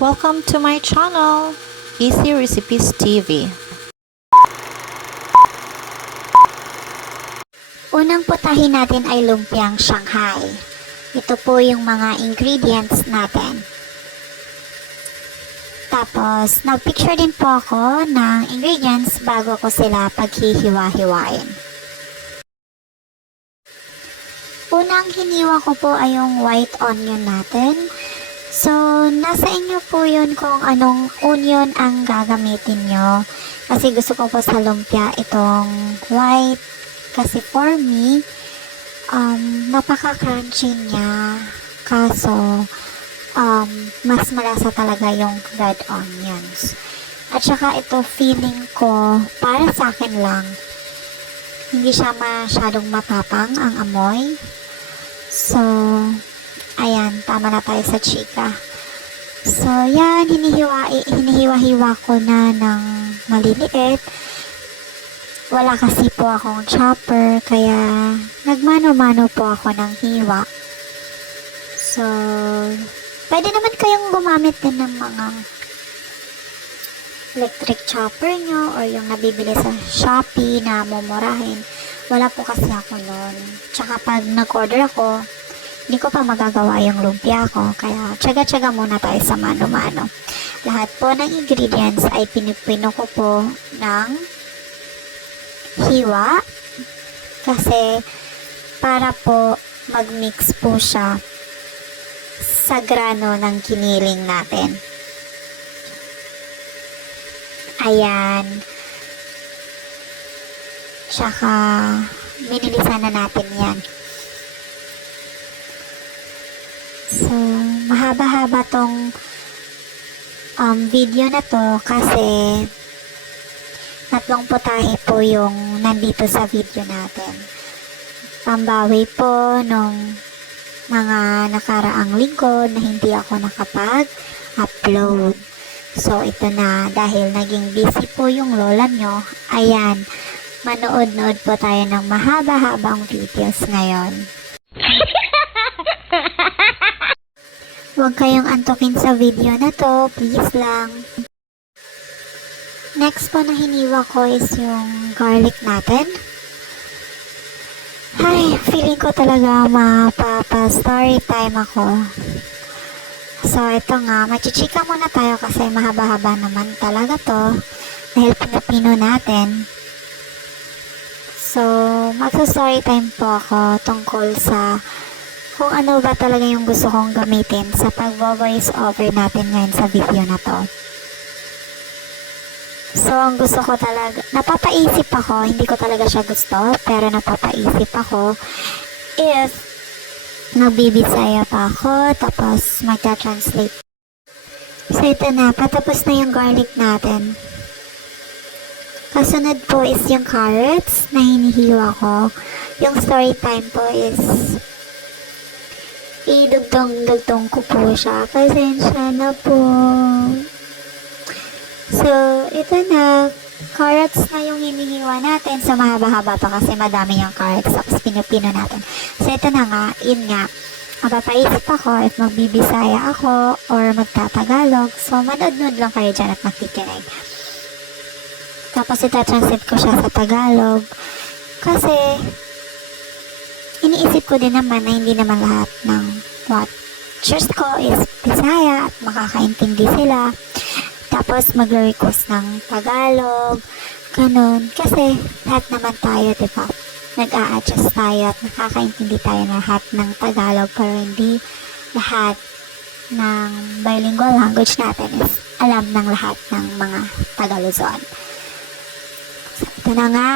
Welcome to my channel, Easy Recipes TV. Unang putahin natin ay lumpiang Shanghai. Ito po yung mga ingredients natin. Tapos, nagpicture din po ako ng ingredients bago ko sila paghihiwa-hiwain. Unang hiniwa ko po ay yung white onion natin. So, nasa inyo po yun kung anong onion ang gagamitin nyo. Kasi gusto ko po sa lumpia itong white. Kasi for me, napaka-crunchy niya. Kaso, mas malasa talaga yung red onions. At saka ito feeling ko, para sa akin lang, hindi siya masyadong matapang ang amoy. So, ayan, tama na tayo sa chika. So, yan, hinihiwa-hiwa ko na ng maliliit. Wala kasi po akong chopper, kaya nagmano-mano po ako ng hiwa. So, pwede naman kayong gumamit din ng mga electric chopper nyo or yung nabibili sa Shopee na mumurahin. Wala po kasi ako nun. Tsaka pag nag-order ako, hindi ko pa magagawa yung lumpia ko. Kaya tsaga-tsaga muna tayo sa mano-mano. Lahat po ng ingredients ay pinipino ko po ng hiwa. Kasi para po mag-mix po siya sa grano ng kiniling natin. Ayan. Tsaka, minilisan na natin yan. So, mahaba-haba tong video na to kasi tatlong putahe po yung nandito sa video natin. Pambawi po nung mga nakaraang linggo na hindi ako nakapag-upload. So, ito na, dahil naging busy po yung lola nyo, ayan, manood-nood po tayo ng mahaba-habang videos ngayon. Huwag kayong antukin sa video na to, please lang. Next po na hiniwa ko is yung garlic natin. Ay, feeling ko talaga mapapa-story time ako. So, ito nga, machichika muna tayo kasi mahaba-haba naman talaga to dahil pinapino natin. So, magsa-story time po ako tungkol sa kung ano ba talaga yung gusto kong gamitin sa pag-voice over natin ngayon sa video na to. So, ang gusto ko talaga, napapaisip ako, hindi ko talaga siya gusto, pero napapaisip ako if nagbibisaya pa ako, tapos magta-translate. So, ito na, patapos na yung garlic natin. Kasunod po is yung carrots na hinihiwa ko. Yung story time po is idugtong-dugtong ko po siya. Pasensya na po. So, ito na, carrots na yung hinihiwa natin. So, mahaba-haba pa kasi madami yung carrots. Tapos, pinupino natin. So, ito na nga, yun nga. Mapapaisip ako if magbibisaya ako or magtatagalog. So, manood-nood lang kayo dyan at makikinig. Tapos, itatranslate ko siya sa Tagalog. Kasi, iniisip ko din naman na hindi naman lahat ng watchers ko is Bisaya at makakaintindi sila. Tapos, magre-request ng Tagalog, ganun. Kasi, lahat naman tayo, diba? Nag-a-adjust tayo at nakakaintindi tayo ng lahat ng Tagalog, pero hindi lahat ng bilingual language natin is alam ng lahat ng mga Tagaluzon. So, ito na nga.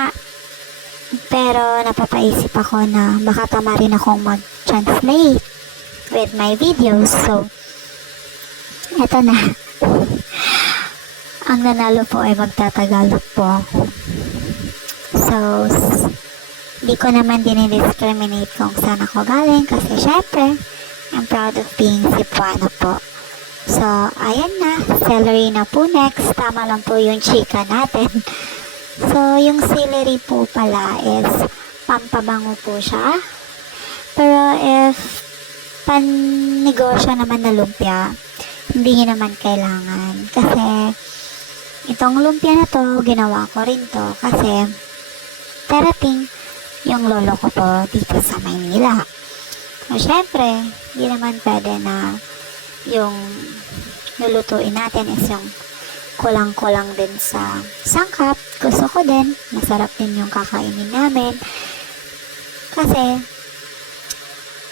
Pero, napapaisip ako na baka tama rin akong mag-translate with my videos. So, ito na. Ang nanalo po ay magtatagalog po ako. So, di ko naman dinidiscriminate kung saan ako galing kasi syempre, I'm proud of being Cebuano po. So, ayan na. Celery na po next. Tama lang po yung chika natin. So, yung celery po pala is pampabango po siya. Pero if pan-negosyo naman na lumpia, hindi nyo naman kailangan. Kasi, itong lumpia na to, ginawa ko rin to. Kasi, darating yung lolo ko po dito sa Maynila. So, syempre, hindi naman pwede na yung lulutuin natin is yung kulang-kulang din sa sangkap. Gusto ko din, masarap din yung kakainin namin. Kasi,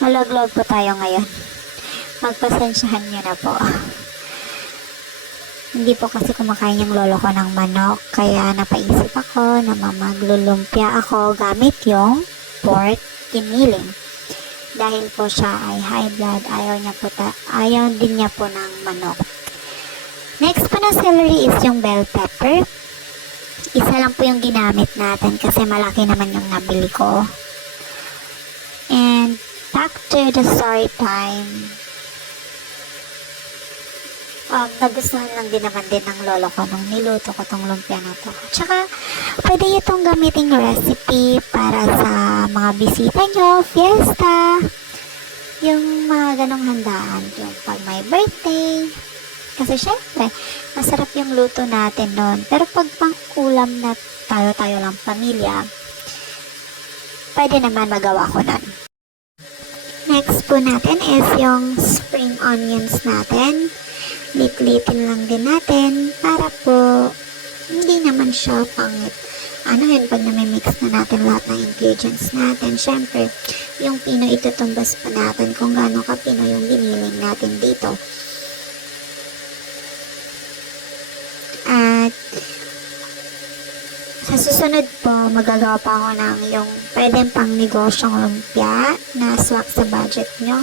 malaglag po tayo ngayon. Magpasensyahan nyo na po. Hindi po kasi kumakain yung lolo ko ng manok, kaya napaisip ako na maglulumpia ako gamit yung pork giniling. Dahil po siya ay high blood, ayaw din niya po ng manok. Next po na celery is yung bell pepper. Isa lang po yung ginamit natin kasi malaki naman yung nabili ko. And back to the story time. Nagustuhan lang din naman din ng lolo ko nung niluto ko tong lumpia na to. Tsaka, pwede nyo itong gamitin recipe para sa mga bisita nyo, fiesta, yung mga ganong handaan, yung pag may birthday. Kasi syempre, masarap yung luto natin nun. Pero pag pang-ulam na tayo lang pamilya, pwede naman magawa ko nun. Next po natin is yung spring onions natin. Lit-litin lang din natin para po hindi naman siya pangit. Pag namimix na natin lahat ng ingredients natin, syempre, yung pino itutumbas pa natin kung gaano ka pino yung giniling natin dito. At sa susunod po, magagawa pa ako ng yung pwedeng pang negosyong lumpia na swak sa budget nyo.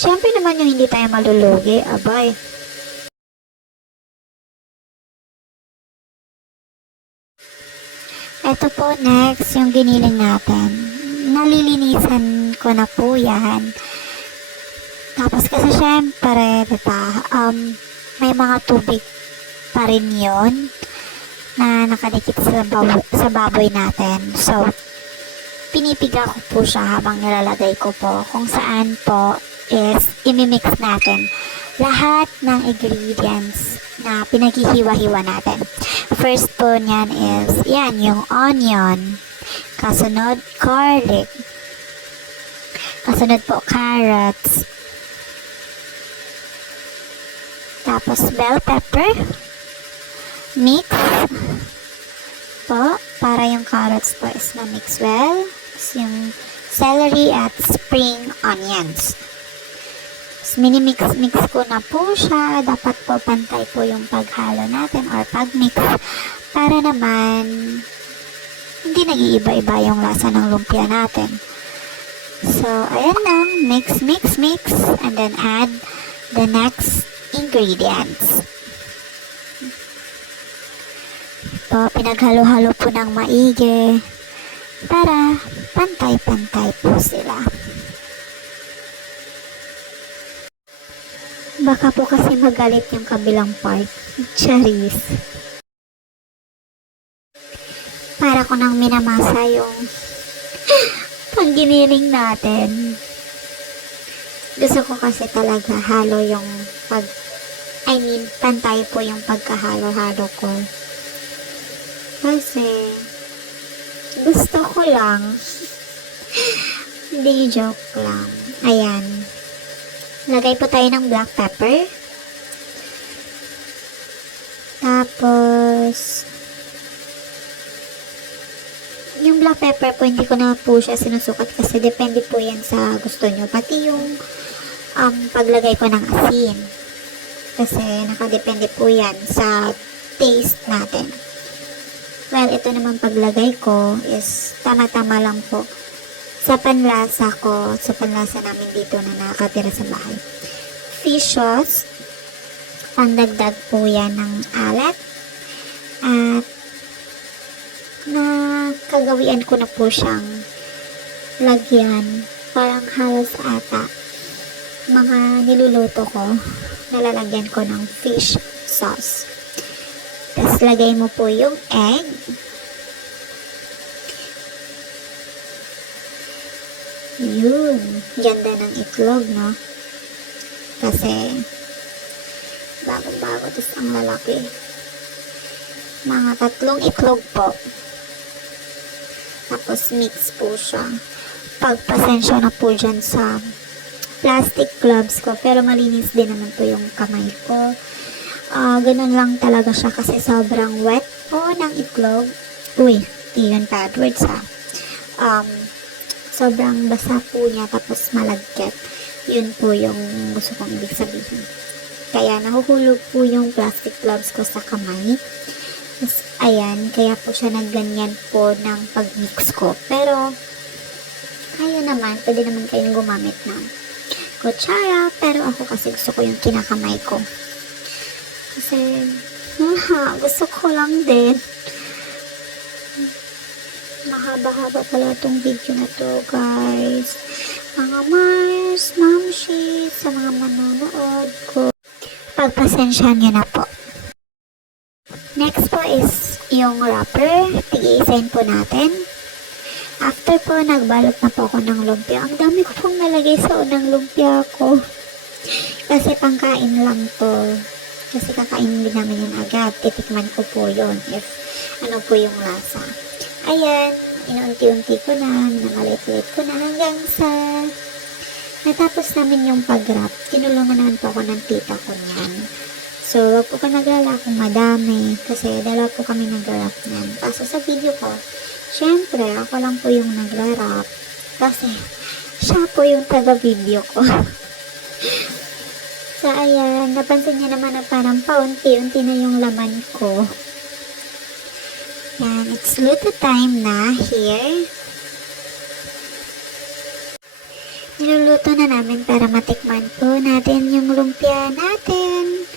Syempre naman yung hindi tayo malulugi, abay. Ito po next, yung giniling natin. Nalilinisan ko na po yan. Tapos kasi syempre, diba, may mga tubig pa rin yun na nakadikit sa baboy natin. So, pinipiga ko po siya habang nilalagay ko po. Kung saan po is imimix natin lahat ng ingredients na pinaghihiwa-hiwa natin. First po niyan is, yan, yung onion. Kasunod, garlic. Kasunod po, carrots. Tapos, bell pepper. Mix po, para yung carrots po is na-mix well. Tapos yung celery at spring onions. Mini-mix ko na po siya. Dapat po pantay po yung paghalo natin or pag-mix para naman hindi nag-iiba-iba yung lasa ng lumpia natin. So, ayan lang. Mix, mix, mix. And then add the next ingredients. Ito, pinaghalo-halo po ng maigi para pantay-pantay po sila. Baka po kasi magalit yung kabilang part. Charis. Para ko nang minamasa yung pagginiling natin. Gusto ko kasi talaga halo yung pantay po yung pagkahalo-halo ko. Kasi gusto ko lang. Hindi, joke lang. Ayan. Lagay po tayo ng black pepper. Tapos, yung black pepper po, hindi ko na po siya sinusukat kasi depende po yan sa gusto nyo. Pati yung paglagay ko ng asin. Kasi nakadepende po yan sa taste natin. Well, ito naman paglagay ko is tama-tama lang po sa panlasa ko, sa panlasa namin dito na nakatira sa bahay. Fish sauce, pangdagdag po yan ng alat. At nakagawian ko na po siyang lagyan. Parang halos ata mga niluluto ko, nalalagyan ko ng fish sauce. Tapos lagay mo po yung egg. Yun. Ganda ng itlog, no? Kasi Bagong-bago. Tapos ang lalaki. Mga 3 itlog po. Tapos mix po siya. Pagpasensya na po dyan sa plastic gloves ko. Pero malinis din naman po yung kamay ko. Ganun lang talaga siya kasi sobrang wet po ng itlog. Uy, yun bad words ha. Sobrang basa po niya tapos malagkit. Yun po yung gusto kong ibig sabihin. Kaya nahuhulog po yung plastic gloves ko sa kamay. Tapos, ayan, kaya po siya nagganyan po ng pagmix ko. Pero, kaya naman, pwede naman kayong gumamit ng kutsara. Pero ako kasi gusto ko yung kinakamay ko. Kasi, gusto ko lang din. Mahaba-haba pala itong video na to, guys. Mga Mars, Mamshi, sa mga manonood ko. Pagpasensyahan nyo na po. Next po is yung wrapper. Tig-iisahin po natin. After po, nagbalot na po ako ng lumpia. Ang dami ko pong nalagay sa unang lumpia ko. Kasi pangkain lang to. Kasi kakainin din namin yun agad. Titikman ko po yun if ano po yung lasa. Ayan, inuunti-unti ko na, namalit-lit ko na hanggang sa natapos namin yung pag-wrap. Tinulungan naman po ako ng tita ko niyan. So, wag po ka naglala kung madami kasi dalawa po kami nag-wrap niyan. Kaso sa video ko, syempre, ako lang po yung nag-wrap kasi siya po yung taga-video ko. So, ayan, napansin niya naman na parang paunti-unti na yung laman ko. Yan, it's luto time na here. Niluluto na namin para matikman po natin yung lumpia natin.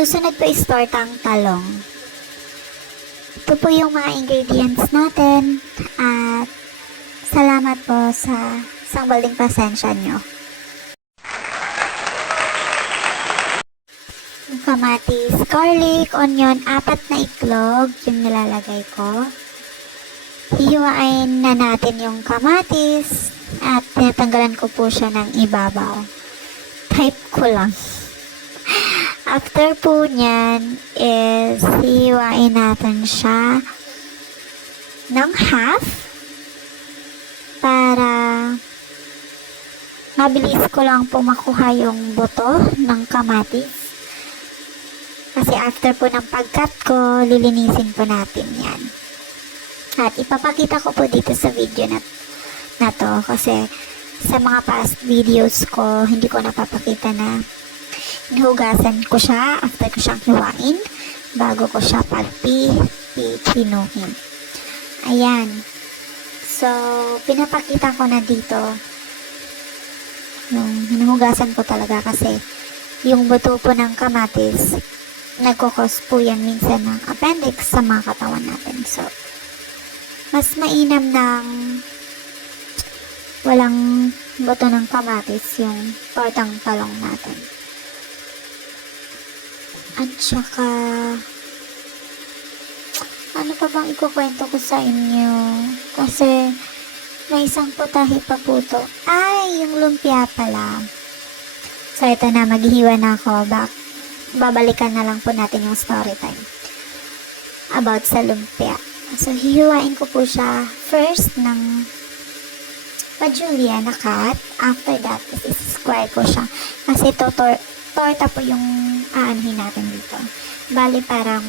Susunod po is tortang talong. Ito po yung mga ingredients natin at salamat po sa isang balding pasensya nyo. Yung kamatis, garlic, onion, 4 na itlog yung nilalagay ko. Hihiwain na natin yung kamatis at tinatanggalan ko po siya ng ibabaw. Type ko lang. After po nyan is hihiwain natin siya ng half para mabilis ko lang po makuha yung buto ng kamatis. Kasi after po ng pag-cut ko, lilinisin po natin yan. At ipapakita ko po dito sa video na to kasi sa mga past videos ko, hindi ko napapakita na Hinugasan ko siya after ko siyang hiwain bago ko siya pinuhin. Ayan. So, pinapakita ko na dito yung hinugasan ko talaga kasi yung buto po ng kamatis, nagkukos po yan minsan ng appendix sa mga katawan natin. So, mas mainam ng walang buto ng kamatis yung tortang talong natin. At saka, ano pa bang ikukwento ko sa inyo? Kasi, may isang putahe pa po to. Ay, yung lumpia pala. So, ito na, maghihiwa na ako. Babalikan na lang po natin yung story time about sa lumpia. So, hihiwain ko po siya first ng pa-julia na cut. After that, is-square ko siya. Kasi ito, torta po yung aanhin natin dito. Bali, parang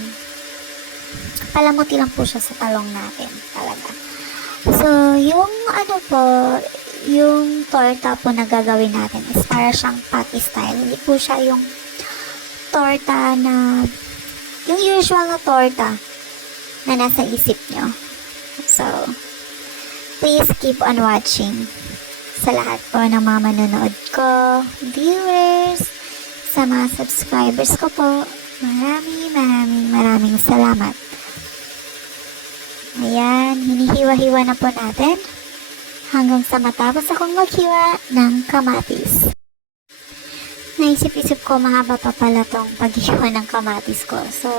palamuti lang po siya sa talong natin. Talaga. So, yung ano po, yung torta po na gagawin natin is para siyang patty style. Hindi po siya yung torta na, yung usual na torta na nasa isip nyo. So, please keep on watching. Sa lahat po ng mga manonood ko, viewers, sa mga subscribers ko po, maraming salamat. Ayan, hinihiwa-hiwa na po natin hanggang sa matapos akong maghiwa ng kamatis. Naisip-isip ko mahaba pa pala tong paghiwa ng kamatis ko. So,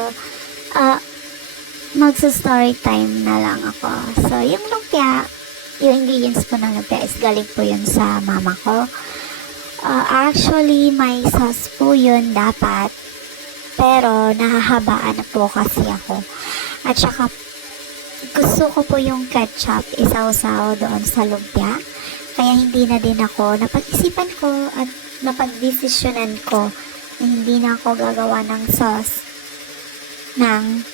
magsa-story time na lang ako. So, yung lumpia, yung ingredients po ng lumpia is galing po yun sa mama ko. Actually, may sauce po yun dapat. Pero, nahahabaan na po kasi ako. At saka, gusto ko po yung ketchup isaw-saw doon sa lumpia. Kaya hindi na din ako, napag-isipan ko at napag-desisyonan ko na hindi na ako gagawa ng sauce ng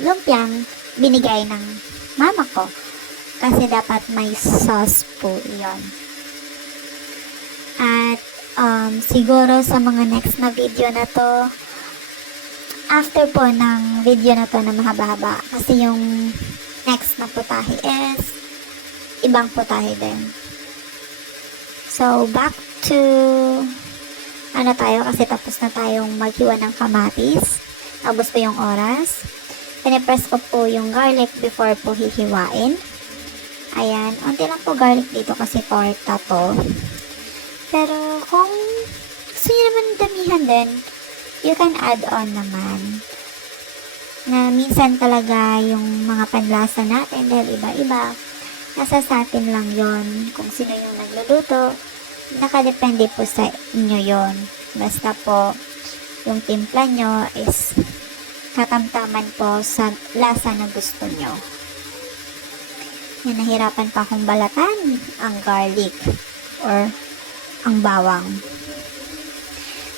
lumpiang binigay ng mama ko. Kasi dapat may sauce po yon. At siguro sa mga next na video na to, after po ng video na to na mahaba-haba, kasi yung next na putahe is ibang putahe din. So, back to ano tayo, kasi tapos na tayong maghiwa ng kamatis. Tapos po yung oras. Pinipress ko po yung garlic before po hihiwain. Ayan, unti lang po garlic dito kasi torta to. Pero kung gusto nyo naman damihan din, you can add on naman. Na minsan talaga yung mga panlasa natin, dahil iba-iba, nasa sa atin lang yon. Kung sino yung nagluluto, nakadepende po sa inyo yon. Basta po, yung timpla nyo is katamtaman po sa lasa na gusto nyo. Yan, nahirapan pa akong balatan ang garlic or ang bawang.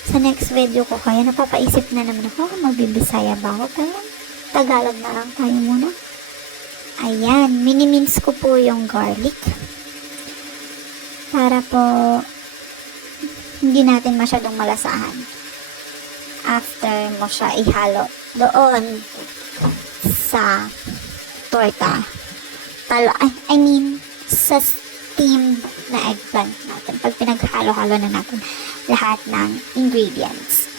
Sa next video ko kaya napapaisip na naman ako kung magbibisaya ba ako, pero Tagalog na lang tayo muna. Ayan, mini-mince ko po yung garlic para po hindi natin masyadong malasahan after mo siya ihalo doon sa torta. Sa steamed na eggplant natin. Pag pinaghalo-halo na natin lahat ng ingredients.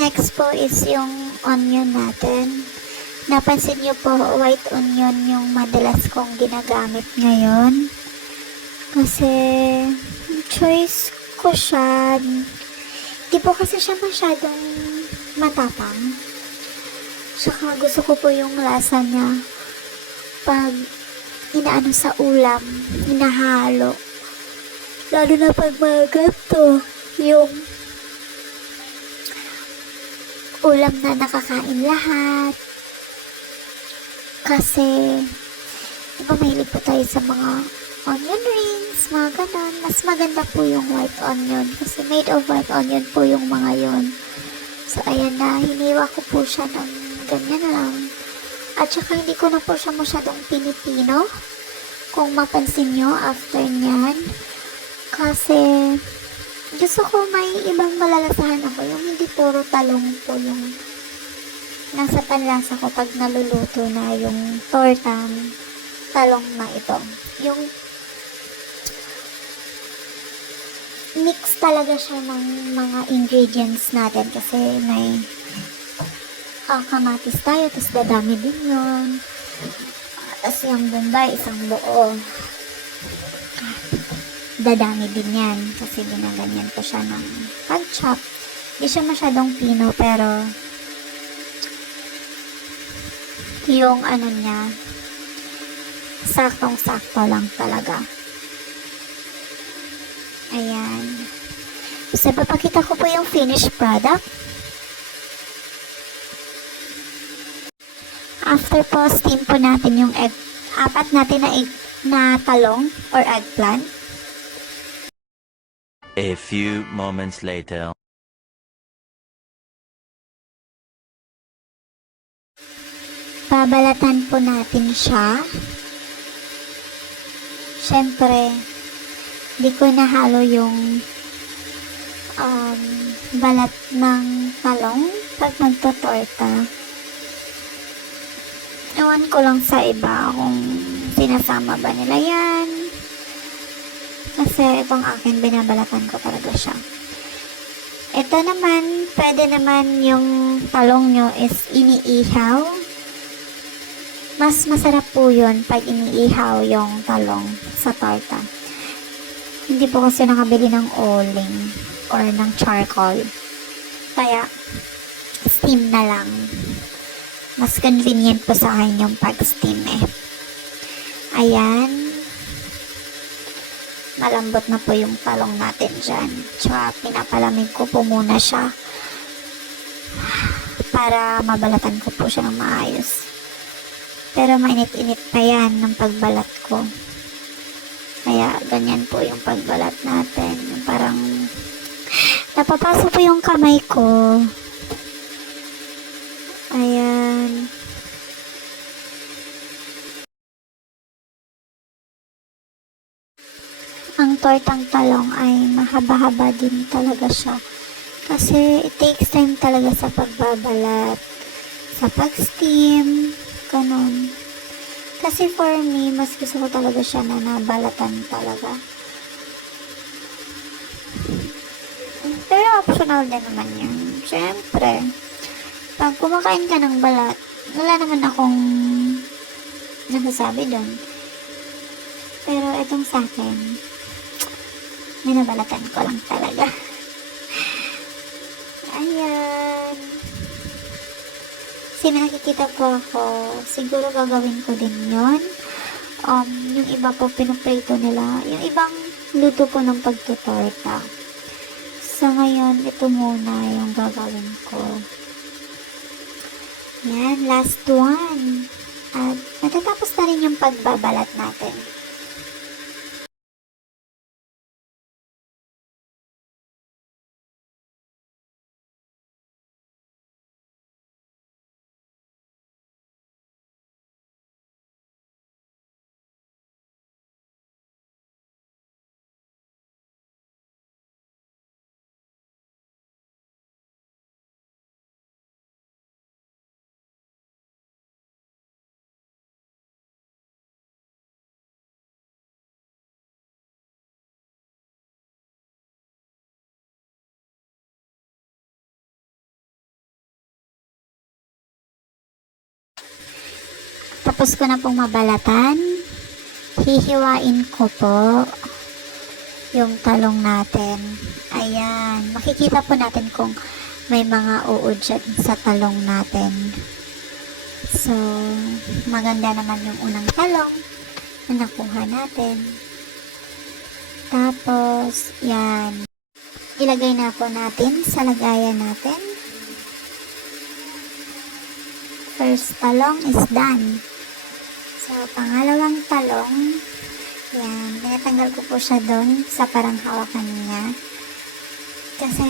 Next po is yung onion natin. Napansin nyo po, white onion yung madalas kong ginagamit ngayon. Kasi, choice ko siya. Di po kasi siya masyadong matapang. Saka gusto ko po yung lasa niya pag inaano sa ulam, hinahalo. Lalo na pag mga ganito, yung ulam na nakakain lahat. Kasi, diba mahilig po tayo sa mga onion rings, mga ganon. Mas maganda po yung white onion kasi made of white onion po yung mga yon. So, ayan na, hiniwa ko po siya ng ganyan lang. At saka hindi ko na po siya masyadong pinipino. Kung mapansin nyo, after nyan. Kasi, gusto ko may ibang malalasahan ako. Yung hindi puro talong po yung nasa panlasa ko pag naluluto na yung tortang talong na ito. Yung mix talaga siya ng mga ingredients natin kasi may kamatis tayo, tapos dadami din yun. Tapos yung bombay, isang buo. Dadami din yan kasi ginaganyan ko siya ng pag-chop. Hindi siya masyadong pino pero yung ano niya, saktong-sakto lang talaga. Ayan. So, papakita ko po yung finished product. After po, steam po natin yung egg, apat natin na egg na talong or eggplant. A few moments later. Babalatan po natin siya. Siyempre, di ko nahalo yung balat ng talong pag magtotorta. Ewan ko lang sa iba kung sinasama ba nila yan. Kasi itong akin, binabalatan ko talaga siya. Ito naman, pwede naman yung talong nyo is iniihaw. Mas masarap po yun pag iniihaw yung talong sa torta. Hindi po kasi nakabili ng oling or ng charcoal. Kaya, steam na lang. Mas convenient po sa akin yung pag-steam eh. Ayan. Malambot na po yung talong natin dyan. Tsaka pinapalamig ko po muna siya para mabalatan ko po siya ng maayos. Pero mainit-init pa yan ng pagbalat ko. Kaya ganyan po yung pagbalat natin. Parang napapasok po yung kamay ko. Ayan. Ang tortang talong ay mahaba-haba din talaga siya. Kasi it takes time talaga sa pagbabalat, sa pag-steam, ganun. Kasi for me, mas gusto ko talaga siya na nabalatan talaga. Pero optional din naman yun. Siyempre, pag kumakain ka ng balat, wala naman akong nasasabi doon. Pero itong sa akin, minabalatan ko lang talaga. Ayan. Kasi nakikita po ako, siguro gagawin ko din yun. Yung iba po pinuprito nila. Yung ibang luto po ng pagtutorta. So ngayon, ito muna yung gagawin ko. Yan, last one. At natatapos na rin yung pagbabalat natin. Tapos ko na pong mabalatan. Hihiwain ko po yung talong natin. Ayan. Makikita po natin kung may mga uod dyan sa talong natin. So, maganda naman yung unang talong na nakuha natin. Tapos, yan. Ilagay na po natin sa lagayan natin. first talong is done. So, pangalawang talong, yan, tinatanggal ko po siya doon sa parang hawakan niya. Kasi,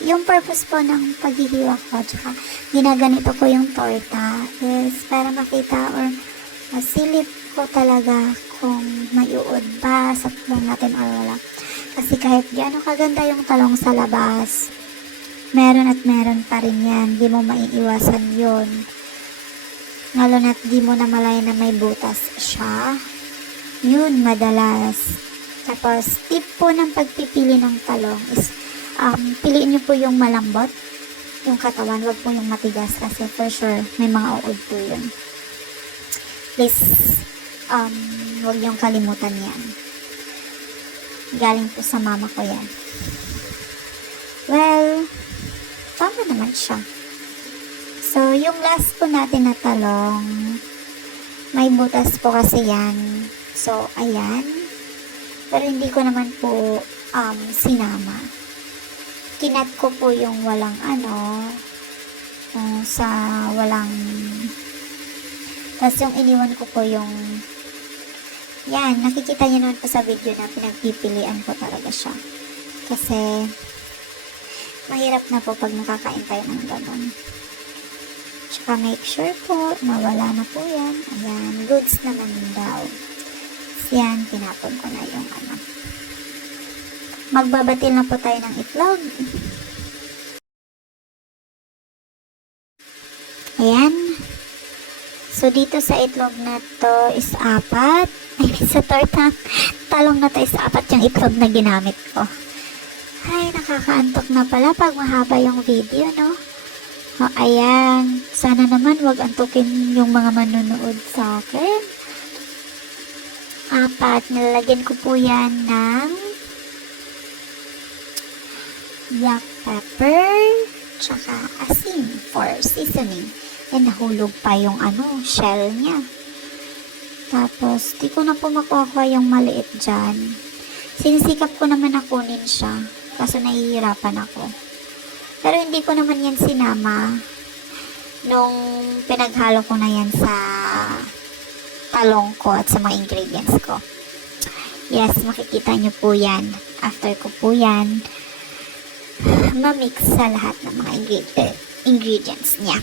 yung purpose po ng paghihiwa ko, tsaka ginaganito ko yung torta is para makita or masilip ko talaga kung may uod ba sa talong natin or wala. Kasi kahit gaano kaganda yung talong sa labas, meron at meron pa rin yan. Di mo maiiwasan yun. Lalo na't di mo na malaya na may butas siya. Yun, madalas. Tapos, tip po ng pagpipili ng talong is, piliin nyo po yung malambot, yung katawan, wag po yung matigas kasi for sure, may mga uod po yun. Please, wag yung kalimutan yan. Galing po sa mama ko yan. Well, tama naman siya. So, yung last po natin na talong, may butas po kasi yan. So, ayan. Pero hindi ko naman po sinama. Kinat ko po yung walang sa walang, tapos yung iniwan ko po yung, yan, nakikita nyo naman po sa video na pinagpipilian ko talaga siya. Kasi, mahirap na po pag nakakain tayo ng ganun. Tsaka make sure po na wala na po yan. Ayan, goods naman daw. Yan, tinapon ko na yung Magbabatil na po tayo ng itlog. Ayan. So, dito sa itlog na to is 4. Sa torta, talong na to is 4 yung itlog na ginamit ko. Ay, nakakaantok na pala pag mahaba yung video, no? O, ayan. Sana naman wag antukin yung mga manonood sa akin. 4. Nilalagyan ko po yan ng black pepper tsaka asin for seasoning. And nahulog pa yung shell niya. Tapos, di ko na po makuha yung maliit dyan. Sinisikap ko naman na kunin siya. Kaso nahihirapan ako. Pero hindi ko naman yan sinama nung pinaghalo ko na yan sa talong ko at sa mga ingredients ko. Yes, makikita nyo po yan. After ko po yan, mamix sa lahat ng mga ingredients niya.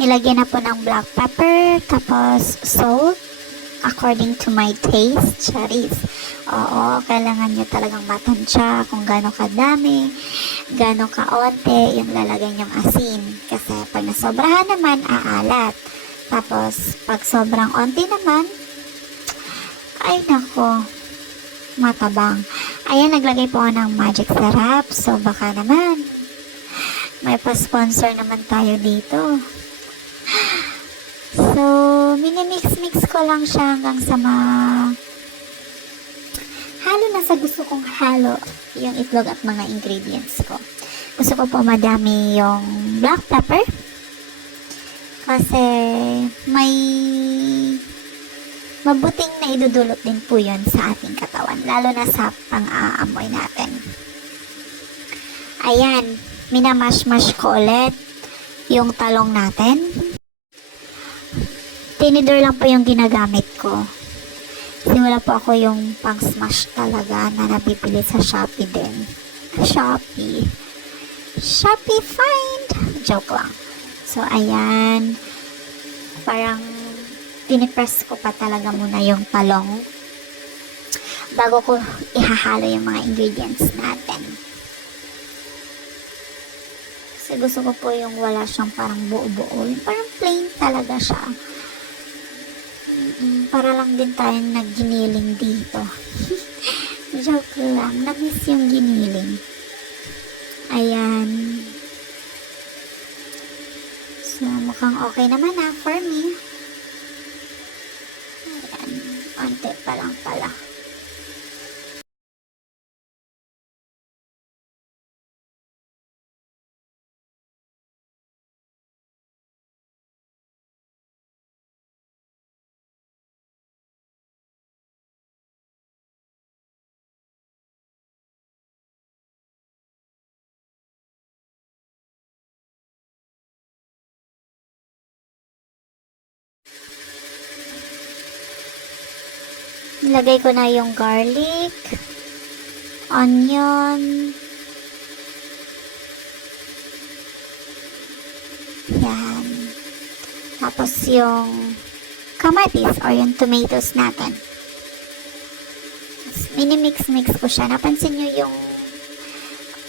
Nilagyan na po ng black pepper, tapos salt, according to my taste. Charis. Oo, kailangan nyo talagang matansya kung gaano kadami, gaano kaonte yung lalagay nyong asin. Kasi pag nasobrahan naman, aalat. Tapos, pag sobrang onti naman, ay nako, matabang. Ayan, naglagay po ako ng magic sarap. So, baka naman, may pa-sponsor naman tayo dito. So, minimix-mix ko lang siya hanggang sa halo na sa gusto kong halo yung itlog at mga ingredients ko. Gusto ko po madami yung black pepper kasi may mabuting na idudulot din po yun sa ating katawan, lalo na sa pang-aamoy natin. Ayan, minamash-mash ko ulit yung talong natin. Tinidor lang po yung ginagamit ko. Kasi wala po ako yung pang-smash talaga na nabibili sa Shopee din. Shopee find! Joke lang. So, ayan. Parang pinipress ko pa talaga muna yung talong bago ko ihahalo yung mga ingredients natin. Kasi gusto ko po yung wala siyang parang buo-buo. Yung parang plain talaga siya. Para lang din tayong nagginiling dito. Joke lang. Namiss yung giniling. Ayan. So, mukhang okay naman for me. Ayan. Ante pa lang pala. Nilagay ko na yung garlic, onion, yan. Tapos yung kamatis or yung tomatoes natin. Minimix-mix ko siya. Napansin nyo yung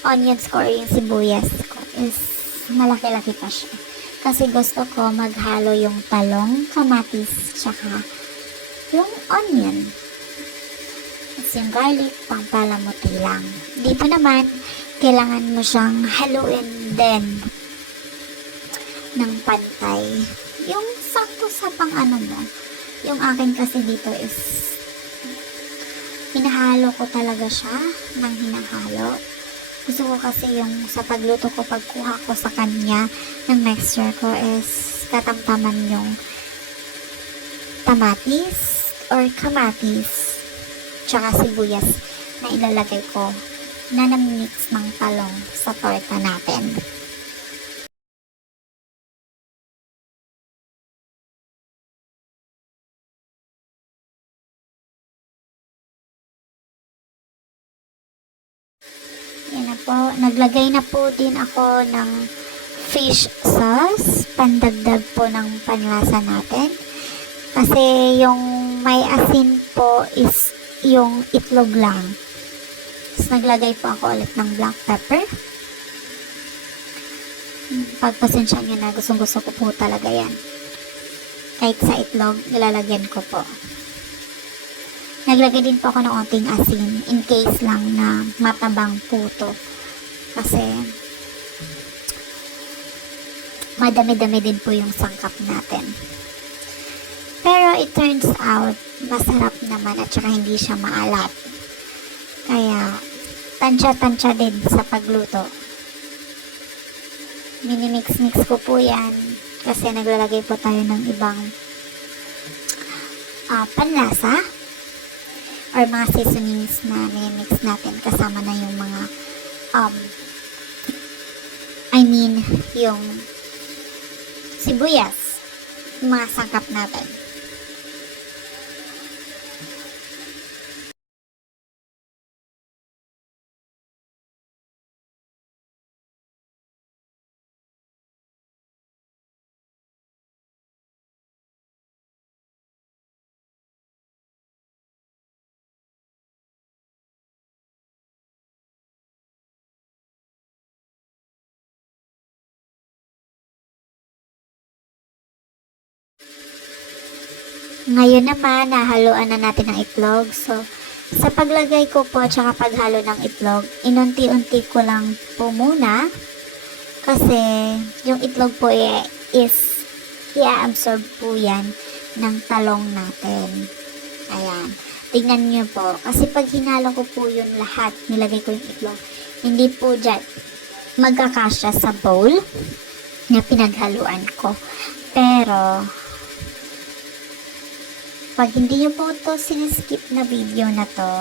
onions ko or yung sibuyas ko is malaki-laki pa siya. Kasi gusto ko maghalo yung talong, kamatis, tsaka yung onion. Tapos yung garlic, pampalamuti lang. Dito naman, kailangan mo siyang haluin din ng pantay. Yung sakto sa pang ano mo. Yung akin kasi dito is hinahalo ko talaga siya ng hinahalo. Gusto ko kasi yung sa pagluto ko, pagkuha ko sa kanya ng mixture ko is katamtaman yung tamatis or kamatis tsaka sibuyas na ilalagay ko na namimix ng talong sa torta natin. Yan na po. Naglagay na po din ako ng fish sauce. Pandagdag po ng panlasa natin. Kasi yung may asin po is yung itlog lang. Tapos naglagay po ako ulit ng black pepper. Pagpasensya nyo na, gustong gusto ko po talaga yan. Kahit sa itlog, nilalagyan ko po. Naglagay din po ako ng onting asin in case lang na matabang puto. Kasi madami-dami din po yung sangkap natin. Pero it turns out masarap naman at saka hindi siya maalat. Kaya tansya-tansya din sa pagluto. Minimix-mix ko po yan kasi naglalagay po tayo ng ibang panlasa or mga seasonings na minimix natin kasama na yung mga yung sibuyas, yung mga sangkap natin. Ngayon naman, nahaluan na natin ang itlog. So, sa paglagay ko po at saka paghalo ng itlog, inunti-unti ko lang po muna. Kasi, yung itlog po is i-absorb po yan ng talong natin. Ayan. Tingnan nyo po. Kasi pag hinalo ko po yun lahat, nilagay ko yung itlog, hindi po dyan magkakasya sa bowl na pinaghaluan ko. Pero, pag hindi nyo po ito siniskip na video na to,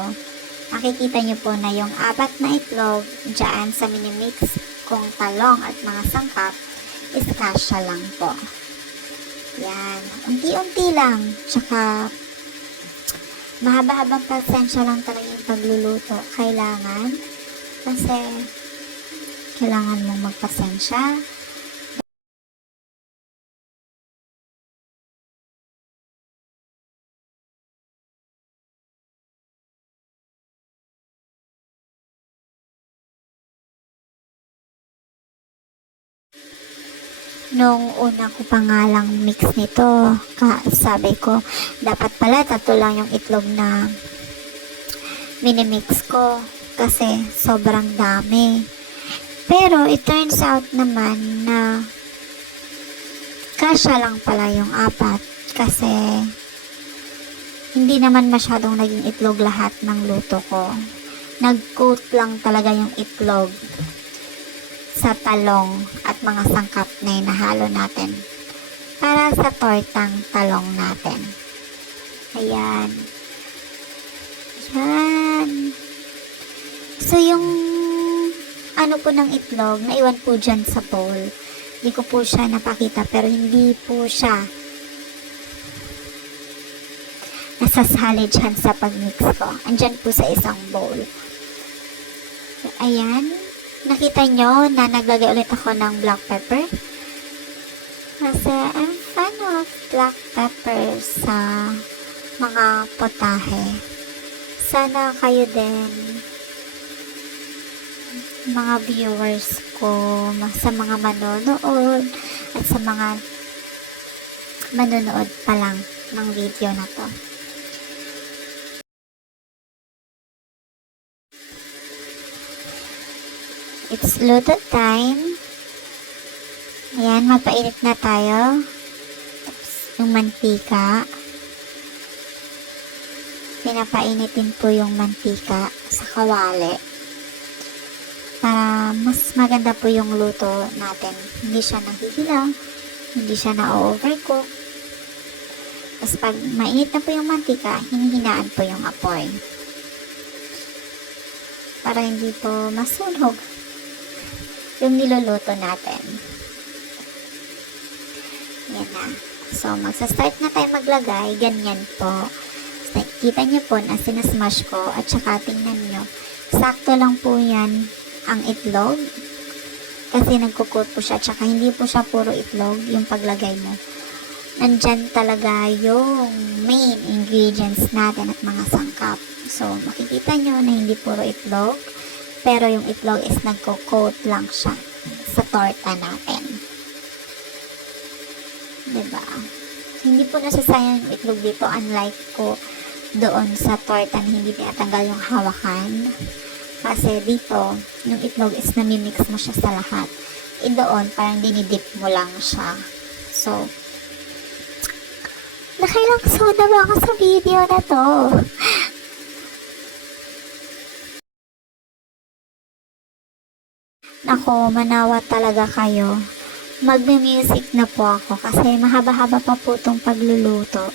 makikita nyo po na yung 4 na itlog dyan sa minimix kong talong at mga sangkap is kasya lang po. Yan. Unti-unti lang. Tsaka, mahaba-habang pasensya lang talaga yung pagluluto. Kailangan. Kasi, kailangan mong magpasensya. Nung una ko pa nga lang mix nito, sabi ko, dapat pala 3 lang yung itlog na minimix ko kasi sobrang dami. Pero it turns out naman na kasya lang pala yung 4 kasi hindi naman masyadong naging itlog lahat ng luto ko. Nag-coat lang talaga yung itlog sa talong at mga sangkap na inahalo natin para sa tortang talong natin. Ayan. Yan. So, yung ano po ng itlog, naiwan po dyan sa bowl. Hindi ko po siya napakita pero hindi po siya nasasali dyan sa pagmix ko. Andyan po sa isang bowl. Ayan. Nakita nyo na naglagay ulit ako ng black pepper. Kasi I'm fan of black pepper sa mga potahe. Sana kayo din, mga viewers ko, sa mga manonood at sa mga manonood pa lang ng video na to. It's luto time. Ayan, magpainit na tayo. Tapos, yung mantika. Pinapainitin po yung mantika sa kawali. Para mas maganda po yung luto natin. Hindi siya nahihilaw. Hindi siya na-overcook. Tapos pag mainit na po yung mantika, hinihinaan po yung apoy. Para hindi po masunog yung niluluto natin. Yan na. So, magsa-start na tayo maglagay. Ganyan po. So, kita nyo po na sinasmash ko at saka tingnan nyo. Sakto lang po yan ang itlog. Kasi nagkukut po siya. At saka hindi po siya puro itlog yung paglagay mo. Nandyan talaga yung main ingredients natin at mga sangkap. So, makikita nyo na hindi puro itlog. Pero yung itlog is nagko-coat lang siya sa torta natin. Diba? Hindi po nasasayang yung itlog dito, unlike ko doon sa torta na hindi tinatanggal yung hawakan. Kasi dito, yung itlog is namimix mo siya sa lahat. Doon, parang dinidip mo lang siya. So, nakailang soda ba ako sa video na to? Nako, manawa talaga kayo. Magme-music na po ako kasi mahaba-haba pa po itong pagluluto.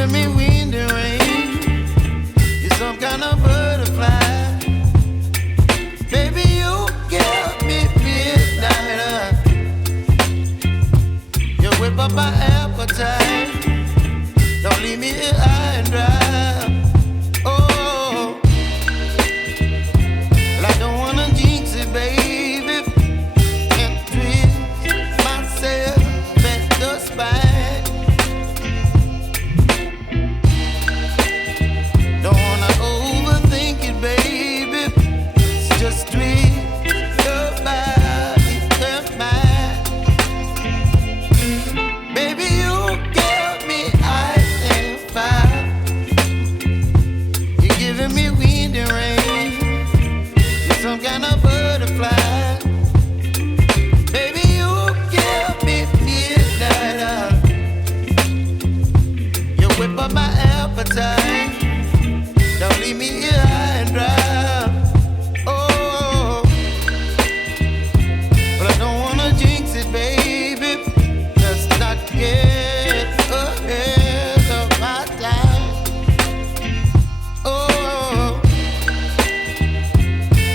giving me wind and rain. You're some kind of butterfly. Baby, you give me midnight. You whip up my appetite. Don't leave me here high and dry. Oh, well, I don't wanna jinx it, baby, and twist myself at the spine. Don't wanna overthink it, baby. It's just twist your body and mine. Baby, you give me ice and fire. You're giving me wind and rain. You're some kind of butterfly. Baby, you give me midnight. You whip up my appetite. Don't leave me here high and dry. Oh, but I don't wanna jinx it, baby. Let's not get ahead of my time. Oh,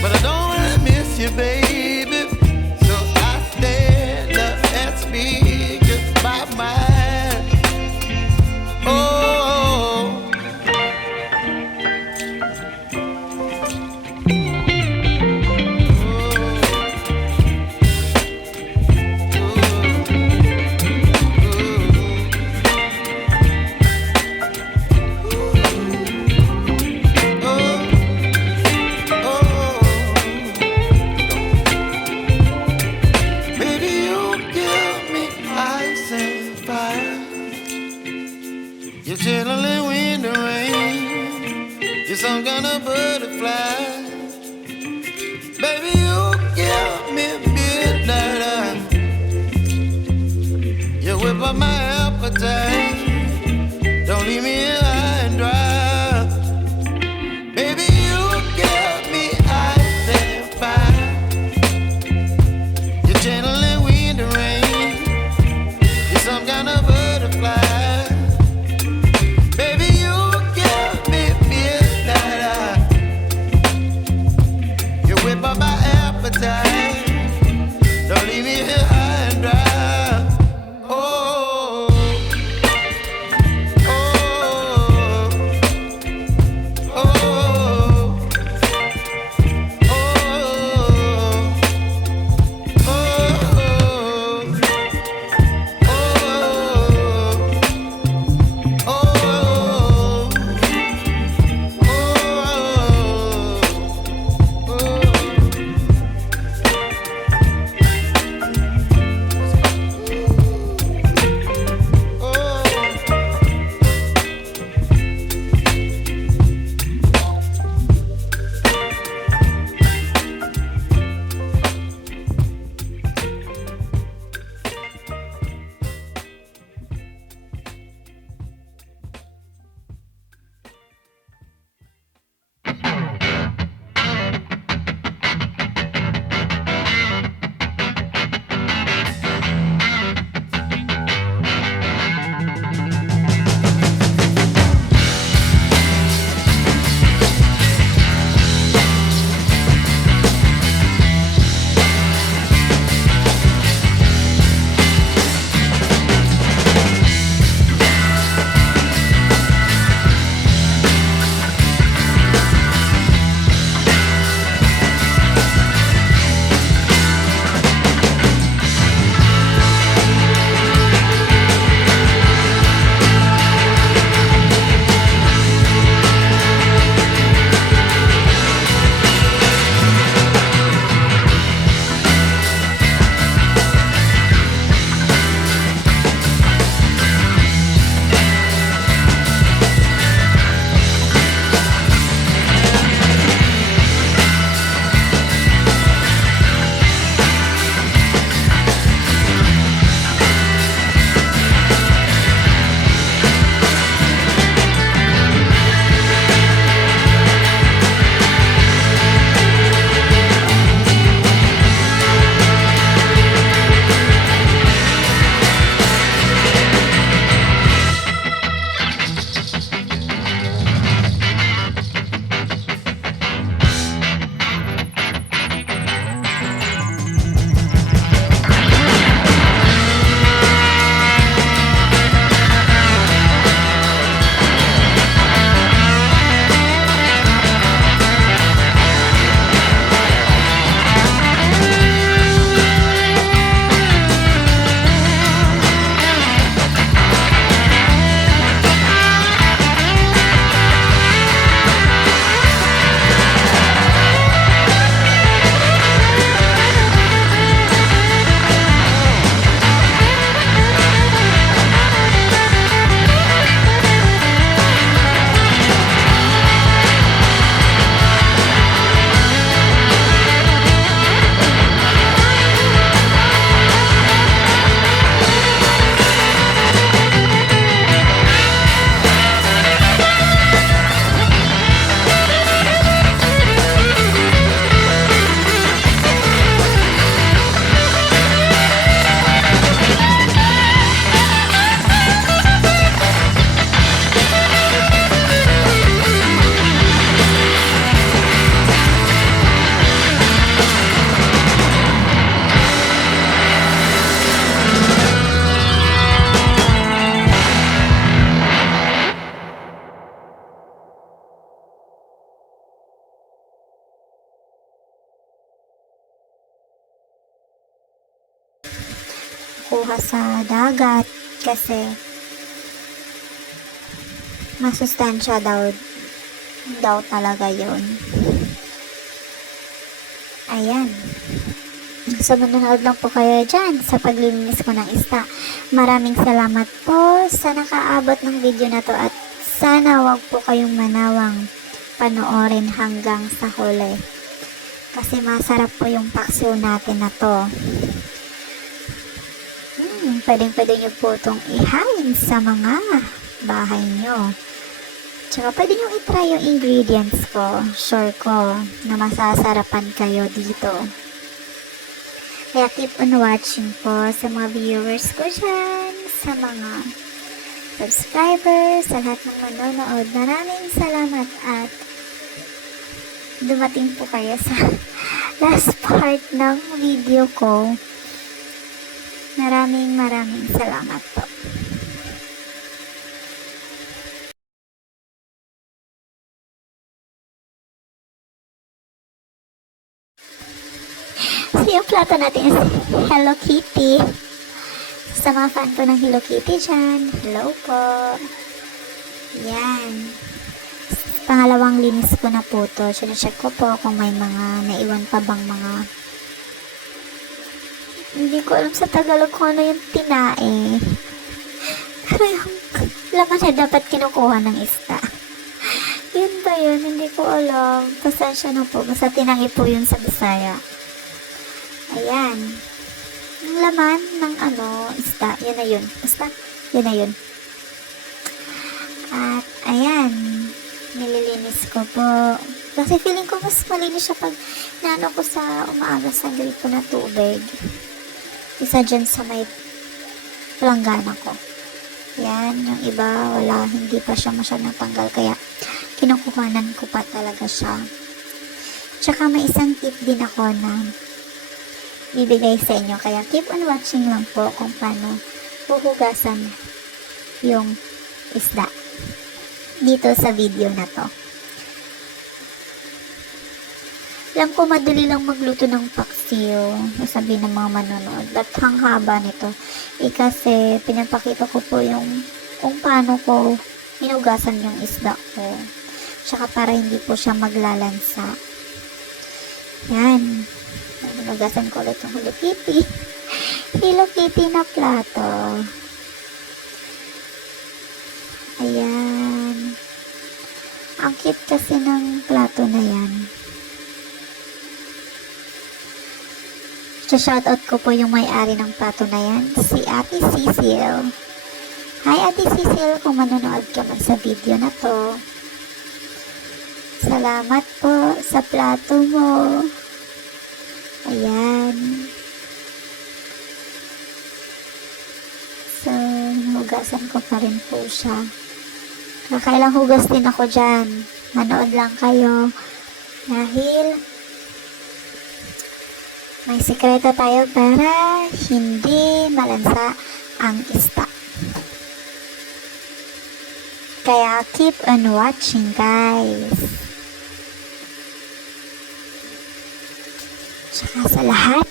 but I don't wanna miss you, baby. So I stand up and speak just my mind. Oh. Baby, you give me ice and fire. You're chilling wind and rain. You're some kind of butterfly. Baby, you give me midnight. You whip up my appetite. Don't leave me here high and dry. Baby, you give me ice and fire. You're channeling wind and rain. You're some kind of butterfly. Baby, you give me midnight. You whip up my appetite. Don't leave me here high and dry. Oh. sa dagat kasi masustansya daw talaga yun. Ayan. So, manonood lang po kayo dyan sa paglilinis ko ng isda. Maraming salamat po sa nakaabot ng video na to at sana wag po kayong manawang panoorin hanggang sa huli. Kasi masarap po yung paksiw natin na to. Pwedeng-pwede nyo po itong ihain sa mga bahay nyo. Tsaka pwede nyo itry yung ingredients ko. Sure ko na masasarapan kayo dito. Kaya keep on watching po sa mga viewers ko dyan, sa mga subscribers, sa lahat ng manonood. Maraming salamat at dumating po kayo sa last part ng video ko. Maraming salamat po. So, yung plato natin is Hello Kitty. Sa mga fan po ng Hello Kitty dyan, hello po. Yan. Pangalawang linis ko na po to. Sinecheck ko po kung may mga naiwan pa bang mga... Hindi ko alam sa Tagalog kung ano yung tinae. Pero yung laman na dapat kinukuha ng isda. Yun ba yun? Hindi ko alam. Pasensya na po. Basta tinangi po yun sa Bisaya. Ayan. Yung laman ng isda. Yun na yun. Basta, yun na yun. At, ayan. Nililinis ko po. Kasi feeling ko mas malinis siya pag naano ko sa umaga sa gripo na tubig. Isa dyan sa may planggana ko. Yan, yung iba, hindi pa siya masyadong tanggal. Kaya, kinukuhanan ko pa talaga siya. Tsaka may isang tip din ako na bibigay sa inyo. Kaya, keep on watching lang po kung paano huhugasan yung isda dito sa video na to. Alam ko madali lang magluto ng paksiw, sabi ng mga manonood. Ba't hang haba nito? Kasi pinapakita ko po yung kung paano ko hinugasan yung isda ko. Tsaka para hindi po siya maglalansa. Yan. Hinugasan ko ulit yung Hello Kitty. Hello Kitty na plato. Ayan. Ang cute kasi ng plato na yan. So, shoutout ko po yung may-ari ng plato na yan, si Ate Cecil. Hi, Ate Cecil, kung manonood ka man sa video na to. Salamat po sa plato mo. Ayan. So, hugasan ko pa rin po siya. Kakailang hugas din ako dyan. Manood lang kayo. Dahil may sikreto tayo para hindi malansa ang isda. Kaya keep on watching, guys. Tsaka sa lahat,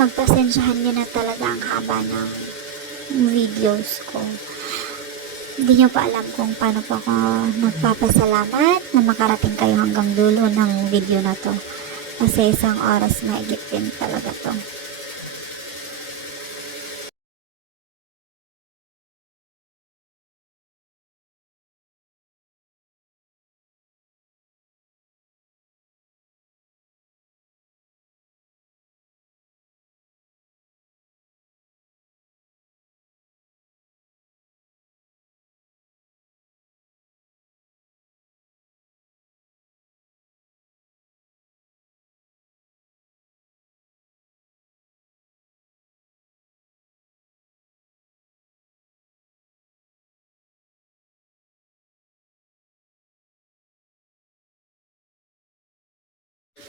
pagpasensyahan nyo na talaga ang haba ng videos ko. Hindi nyo pa alam kung paano po ako nagpapasalamat na makarating kayo hanggang dulo ng video na to. Kasi isang oras mahigit din talaga to.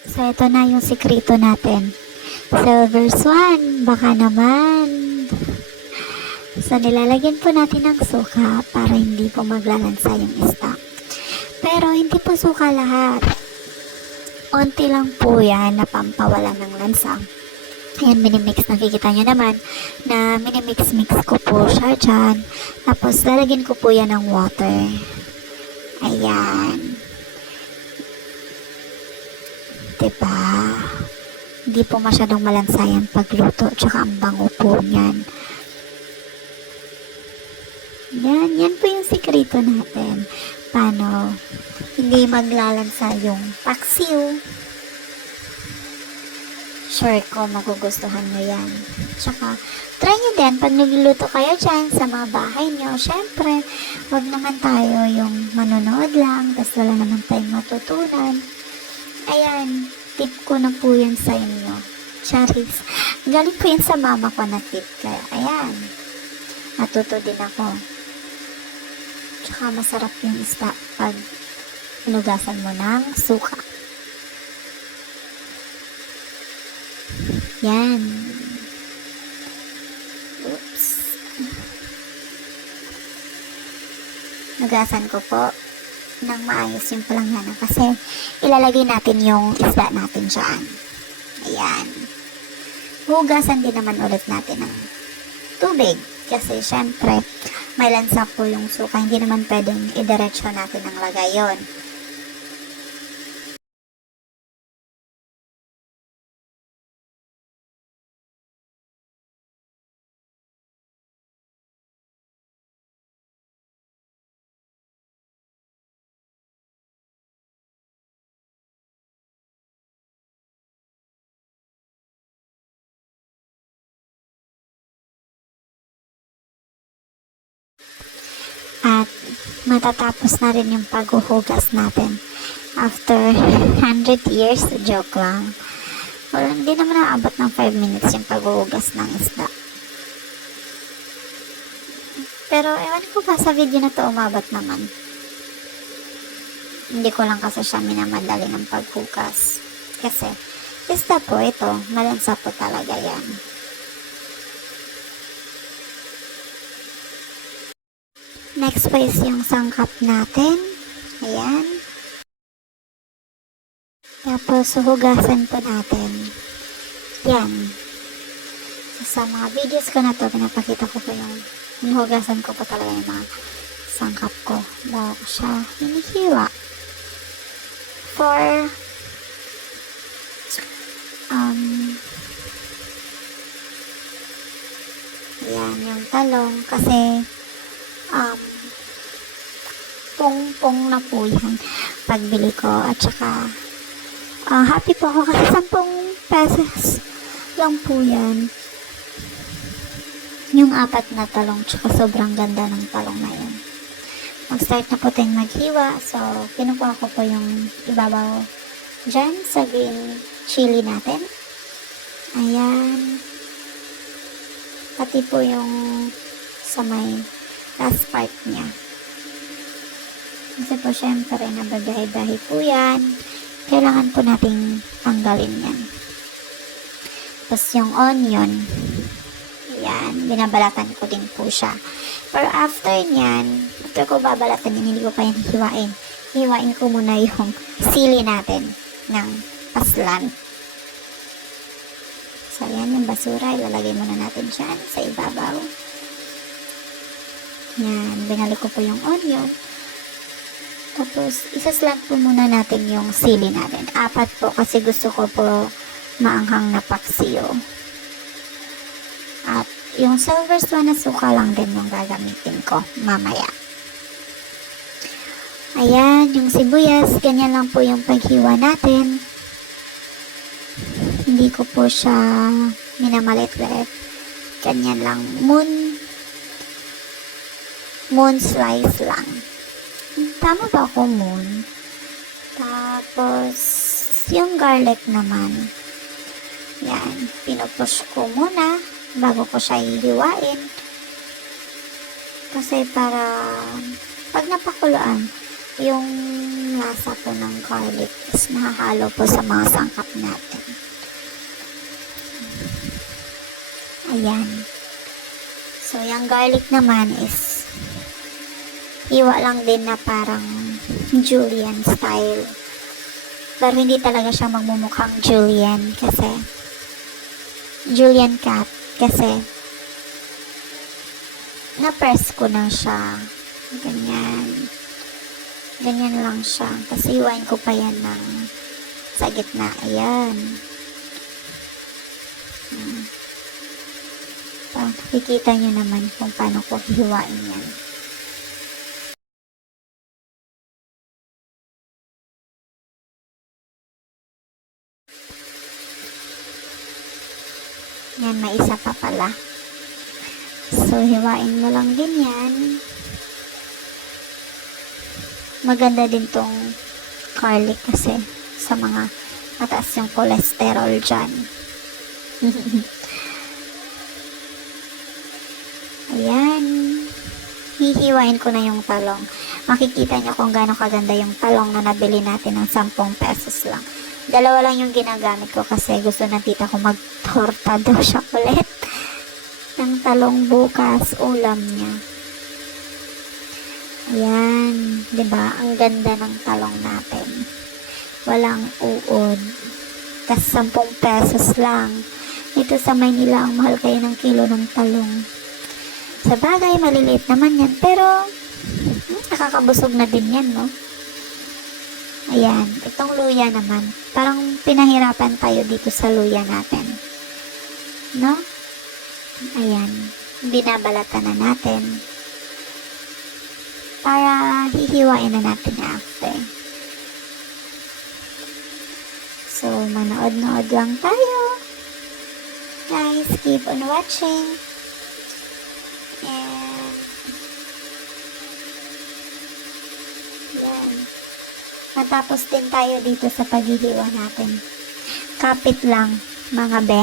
So, ito na yung sikreto natin. Silver Swan, baka naman. So, nilalagyan po natin ng suka para hindi po maglalansa yung isda. Pero, hindi po suka lahat. Unti lang po yan na pampawala ng lansa. Ayan, minimix. Nakikita nyo naman na minimix-mix ko po siya dyan. Tapos, lalagyan ko po yan ng water. Ayan. Diba? Hindi po masyadong malansayan pagluto. Tsaka ang bango po niyan. Yan po yung sikreto natin. Paano hindi maglalansa yung paksiw. Sure ko magugustuhan nyo yan. Tsaka, try nyo din pag nagluluto kayo dyan sa mga bahay nyo. Syempre, wag naman tayo yung manonood lang, tapos wala naman tayong matutunan. Ayan, tip ko na po yan sa inyo. Charis. Galing po yan sa mama ko na tip. Kaya, ayan. Natuto din ako. Tsaka masarap yung isda pag inugasan mo ng suka. Yan. Oops. Nugasan ko po ng maayos yung palanggana kasi ilalagay natin yung isda natin dyan. Ayan. Hugasan din naman ulit natin ng tubig kasi syempre may lansa po yung suka. Hindi naman pwedeng idiretso natin ang lagay yun. At matatapos na rin yung paghuhugas natin after 100 years. Joke lang. Well, hindi naman naabot ng 5 minutes yung paghuhugas ng isda. Pero ewan ko ba sa video na to umabot naman. Hindi ko lang kasi siya minamadali ng paghugas. Kasi isda po ito, malansa po talaga yan. Next po is yung sangkap natin. Ayan. Tapos, hugasan po natin. Yan. So, sa mga videos ko na to, pinapakita ko po yung hinuhugasan ko po talaga yung mga sangkap ko. Bago ko siya hinihiwa. For, yan, yung talong. Kasi, pong na po yan pagbili ko at saka happy po ako kasi 10 pesos lang po yan yung 4 na talong tsaka sobrang ganda ng talong na yun. Mag-start na po tayong maghiwa, so kinukuha ko po yung ibabaw dyan sa green chili natin. Ayan, pati po yung sa may last part niya. Kasi po syempre nabagahe-bahe po yan. Kailangan po nating tanggalin yan. Tapos yung onion, yan, binabalatan ko din po siya. Pero after nyan, after ko babalatan yan, hindi ko pa yan hiwain. Hiwain ko muna yung sili natin ng paslan. So yan yung basura, ilalagay muna natin dyan sa ibabaw. Yan, binalik ko po yung onion. Tapos, isaslant po muna natin yung sili natin. 4 po kasi gusto ko po maanghang na paksiyo. At yung silver swan na suka lang din yung gagamitin ko mamaya. Ayan, yung sibuyas, ganyan lang po yung paghiwa natin. Hindi ko po siya minamalit-lit. Ganyan lang, moon slice lang. Tama ba ako, moon? Tapos, yung garlic naman. Yan, pinupush ko muna bago ko siya hihiwain. Kasi para pag napakuluan, yung lasa po ng garlic is mahahalo po sa mga sangkap natin. Ayan. So, yung garlic naman is hiwa lang din na parang julienne style. Pero hindi talaga siya magmumukhang julienne kasi Julian cat kasi na-press ko na siya. Ganyan. Ganyan lang siya. Kasi iwain ko pa yan ng sa gitna. Ayan. Nakikita nyo naman kung paano ko hiwain yan. Yan, may isa pa pala. So, hiwain mo lang din yan. Maganda din tong garlic kasi sa mga mataas yung cholesterol dyan. Ayan. Hihiwain ko na yung talong. Makikita nyo kung gaano kaganda yung talong na nabili natin ng 10 pesos lang. Dalawa lang yung ginagamit ko kasi gusto ng tita ko mag-torta daw siya ulit ng talong bukas, ulam niya. Ayan, 'di ba? Ang ganda ng talong natin. Walang uod. Tas 10 pesos lang. Dito sa Maynila, ang mahal kayo ng kilo ng talong. Sa bagay, maliliit naman yan, pero nakakabusog na din yan, no? Ayan, itong luya naman. Parang pinahirapan tayo dito sa luya natin. No? Ayan, binabalatan na natin. Para hihiwain na natin after. So, manood-nood lang tayo. Guys, keep on watching. And, yan. Matapos din tayo dito sa paghihiwa natin. Kapit lang, mga be.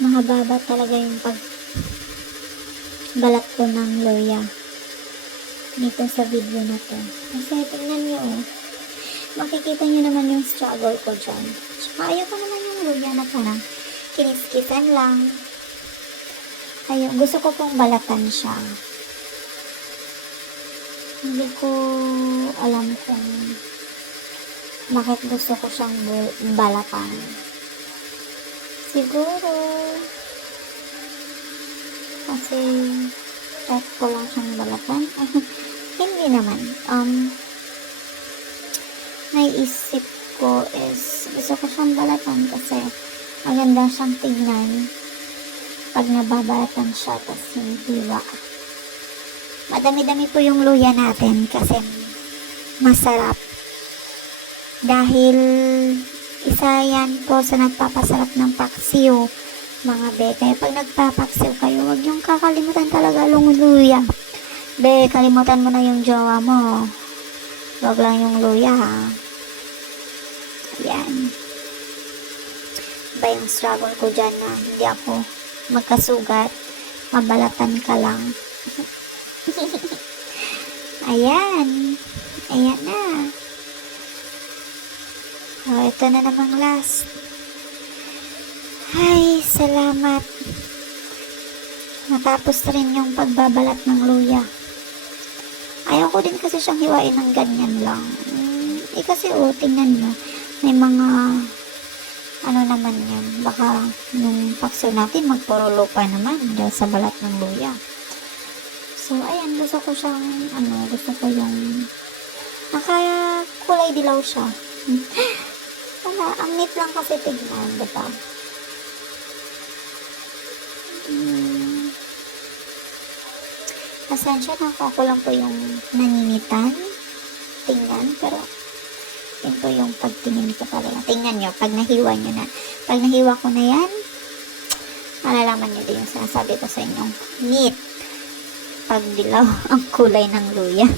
Mahaba talaga yung pagbalat ko ng luya dito sa video na to. Kasi tingnan nyo, makikita nyo naman yung struggle ko dyan. Tsaka ayaw ko naman yung luya na parang kiniskisan lang. Ayaw, gusto ko pong balatan siya. Hindi ko alam kung bakit gusto ko siyang balatan. Siguro kasi type ko lang siyang balatan. Hindi naman. Naisip ko is gusto ko siyang balatan kasi maganda siyang tignan pag nababalatan siya tapos yung hiwa. Madami-dami po yung luya natin kasi masarap. Dahil isa yan po sa nagpapasarap ng paksiw, mga be. Kaya pag nagpapaksiw kayo, huwag yung kakalimutan talaga luya. Be, kalimutan mo na yung jowa mo. Huwag lang yung luya, ha. Yan. Ba yung struggle ko dyan na hindi ako magkasugat. Mabalatan ka lang. Ayan. Ayan na. Oh, ito na namang last. Ay, salamat. Natapos rin yung pagbabalat ng luya. Ayaw ko din kasi siyang hiwain ng ganyan lang. Kasi tingnan mo. May mga ano naman yan. Baka nung pakso natin magpurulo pa naman dahil sa balat ng luya. So, ayan. Gusto ko siyang gusto ko yung nakakulay dilaw siya. Wala, ang neat lang kasi tignan, di ba? Pasensya na ako lang po yung naninitan. Tingnan, pero yun po yung pagtingin ko talaga. Tingnan nyo, pag nahiwa nyo na. Pag nahiwa ko na yan, malalaman nyo din yung sinasabi ko sa inyong neat. Pag dilaw ang kulay ng luya.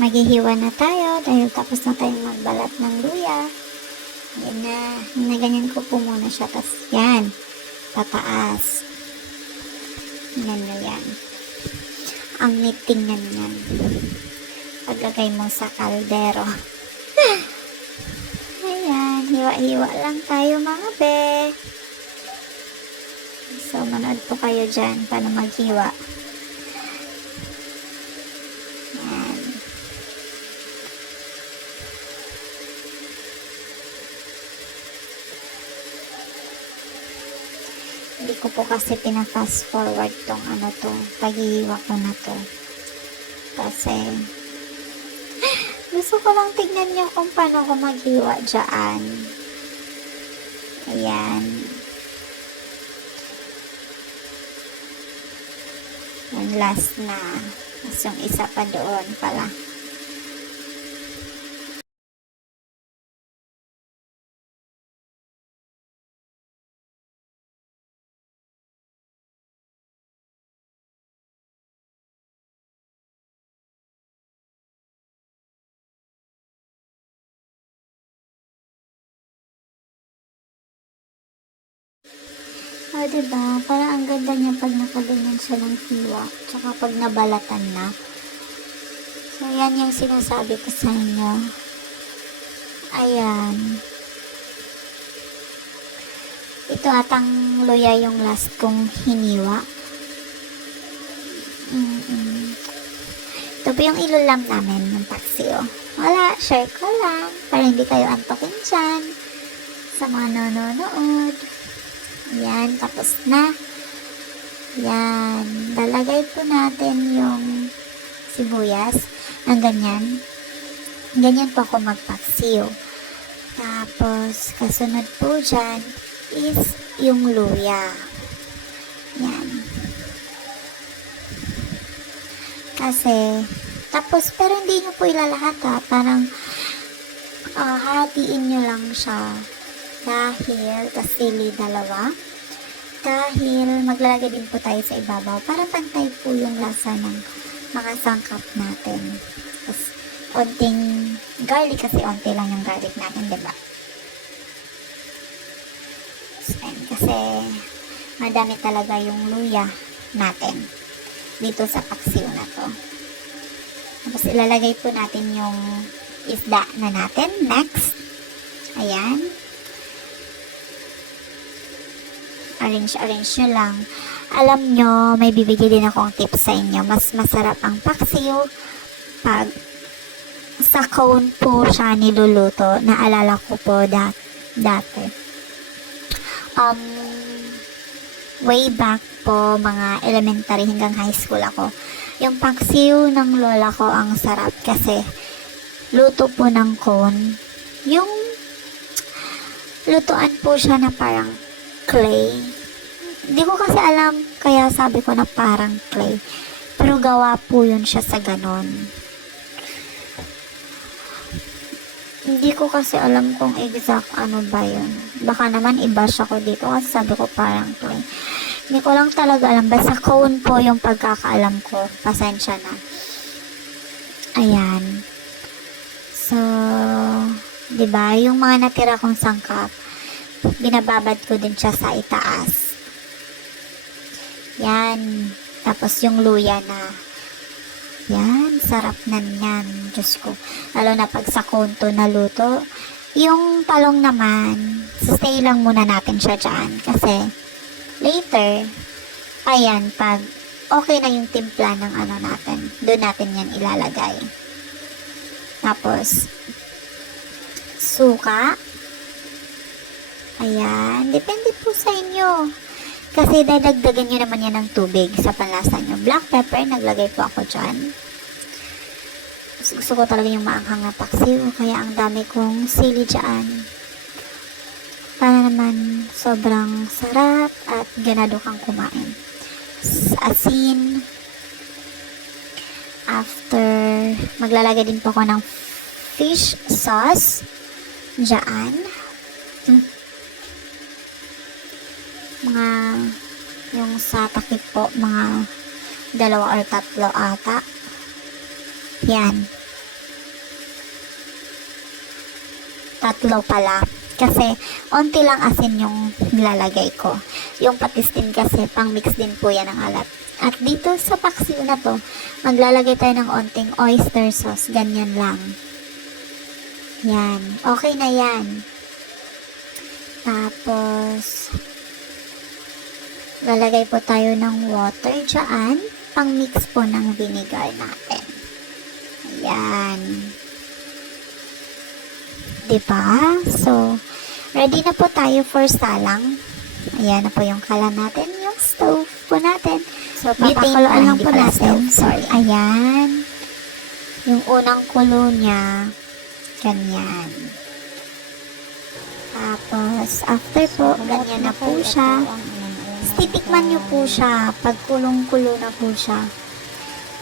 Maghihiwa na tayo dahil tapos na tayong magbalat ng luya. Yan na. Ganyan ko po muna siya. Tapos yan. Tataas. Yan na yan. Ang niting yan yan. Paglagay mo sa kaldero. Ayan. Hiwa-hiwa lang tayo mga be. So, manood po kayo dyan paano maghiwa. Hindi ko po kasi pina-fast forward tong paghihiwa ko na to. Kasi, gusto ko lang tignan nyo kung paano ko maghiwa dyan. Ayan. Yan, last na. Mas yung isa pa doon pala. O, diba? Parang ang ganda niya pag nakaganyan siya ng hiwa. Tsaka pag nabalatan na. So, yan yung sinasabi ko sa inyo. Ayan. Ito atang luya yung last kong hiniwa. Ito po yung ilulam namin ng paksiw. Wala, share ko lang. Para hindi kayo antokin dyan. Sa mga nanonood. Yan, tapos na. Yan. Lalagay po natin yung sibuyas. Ang ganyan. Ganyan po ako magpaksiw. Tapos, kasunod po dyan is yung luya. Yan. Kasi, tapos, pero hindi nyo po ilalahat ha. Parang, hatiin nyo lang siya. Dahil, tasili dalawa. Dahil, maglalagay din po tayo sa ibabaw para pantay po yung lasa ng mga sangkap natin. Tapos, onting garlic kasi onti lang yung garlic natin, diba? Kasi, madami talaga yung luya natin dito sa paksiw na to. Tapos, ilalagay po natin yung isda na natin. Next. Ayan. Arrange nyo lang. Alam nyo, may bibigay din akong tips sa inyo. Mas masarap ang paksiw pag sa cone po siya niluluto. Naalala ko po dati. Way back po, mga elementary hanggang high school ako. Yung paksiw ng lola ko ang sarap kasi luto po ng cone. Yung lutuan po siya na parang clay. Hindi ko kasi alam, kaya sabi ko na parang clay. Pero gawa po yun siya sa ganon. Hindi ko kasi alam kung exact ano ba yun. Baka naman i-bash ako dito kasi sabi ko parang clay. Hindi ko lang talaga alam. Basta cone po yung pagkakaalam ko. Pasensya na. Ayan. 'Diba? Yung mga natira kong sangkap, binababad ko din siya sa itaas. Yan. Tapos yung luya na. Yan. Sarap na yan. Diyos ko. Lalo na pag sa konto na luto. Yung talong naman, stay lang muna natin siya dyan. Kasi, later, ayan, pag okay na yung timpla ng ano natin, doon natin yan ilalagay. Tapos, suka. Ayan. Depende po sa inyo. Kasi dadagdagan nyo naman yan ng tubig sa panlasa nyo. Black pepper, naglagay po ako dyan. Gusto ko talaga yung maanghang na paksiw. Kaya ang dami kong sili dyan. Para naman sobrang sarap at ganado kang kumain. Asin. After, maglalagay din po ako ng fish sauce dyan. Mga, yung sa takip po, mga 2 or 3 ata. Yan. 3 pala. Kasi, onti lang asin yung nilalagay ko. Yung patis din kasi, pang mix din po yan ng alat. At dito sa paksiw na to, maglalagay tayo ng onting oyster sauce. Ganyan lang. Yan. Okay na yan. Tapos, lalagay po tayo ng water dyan. Pang mix po ng vinegar natin. Ayan. Diba? So, ready na po tayo for salang. Ayan na po yung kalan natin. Yung stove po natin. So, papakuluan lang po natin. Sorry. Ayan. Yung unang kulo niya. Ganyan. Tapos, after po, ganyan na po siya. Titikman nyo po siya pag kulong-kulo na po siya.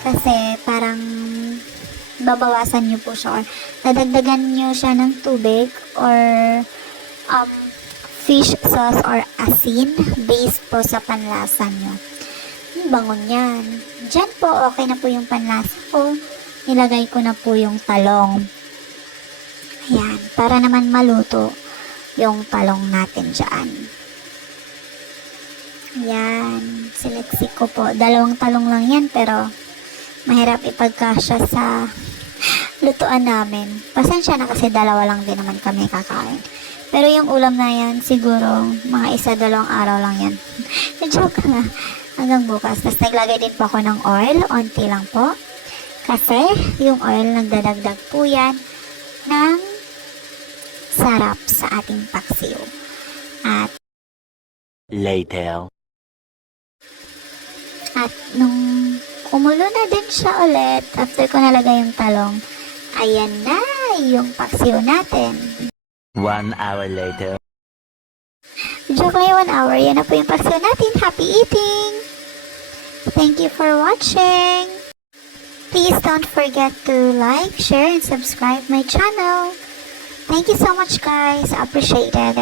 Kasi parang babawasan nyo po siya or dadagdagan nyo siya ng tubig or fish sauce or asin based po sa panlasa nyo. Yung bangon yan. Diyan po okay na po yung panlasa ko. Nilagay ko na po yung talong. Ayan. Para naman maluto yung talong natin dyan. Yan, siniksik ko po. 2 talong lang yan, pero mahirap ipagkasya sa lutuan namin. Pasensya na kasi 2 lang din naman kami kakain. Pero yung ulam na yan, siguro mga 1-2 araw lang yan. Joke na. Hanggang bukas. Tapos naglagay din po ako ng oil. Onti lang po. Kasi yung oil nagdadagdag po yan ng sarap sa ating paksiw. At Later. At nung kumulo na din siya ulit, after ko nalagay yung talong, ayan na yung paksiw natin. 1 hour later. Joke lang, 1 hour. Yan na po yung paksiw natin. Happy eating! Thank you for watching! Please don't forget to like, share, and subscribe my channel. Thank you so much guys. I appreciate it.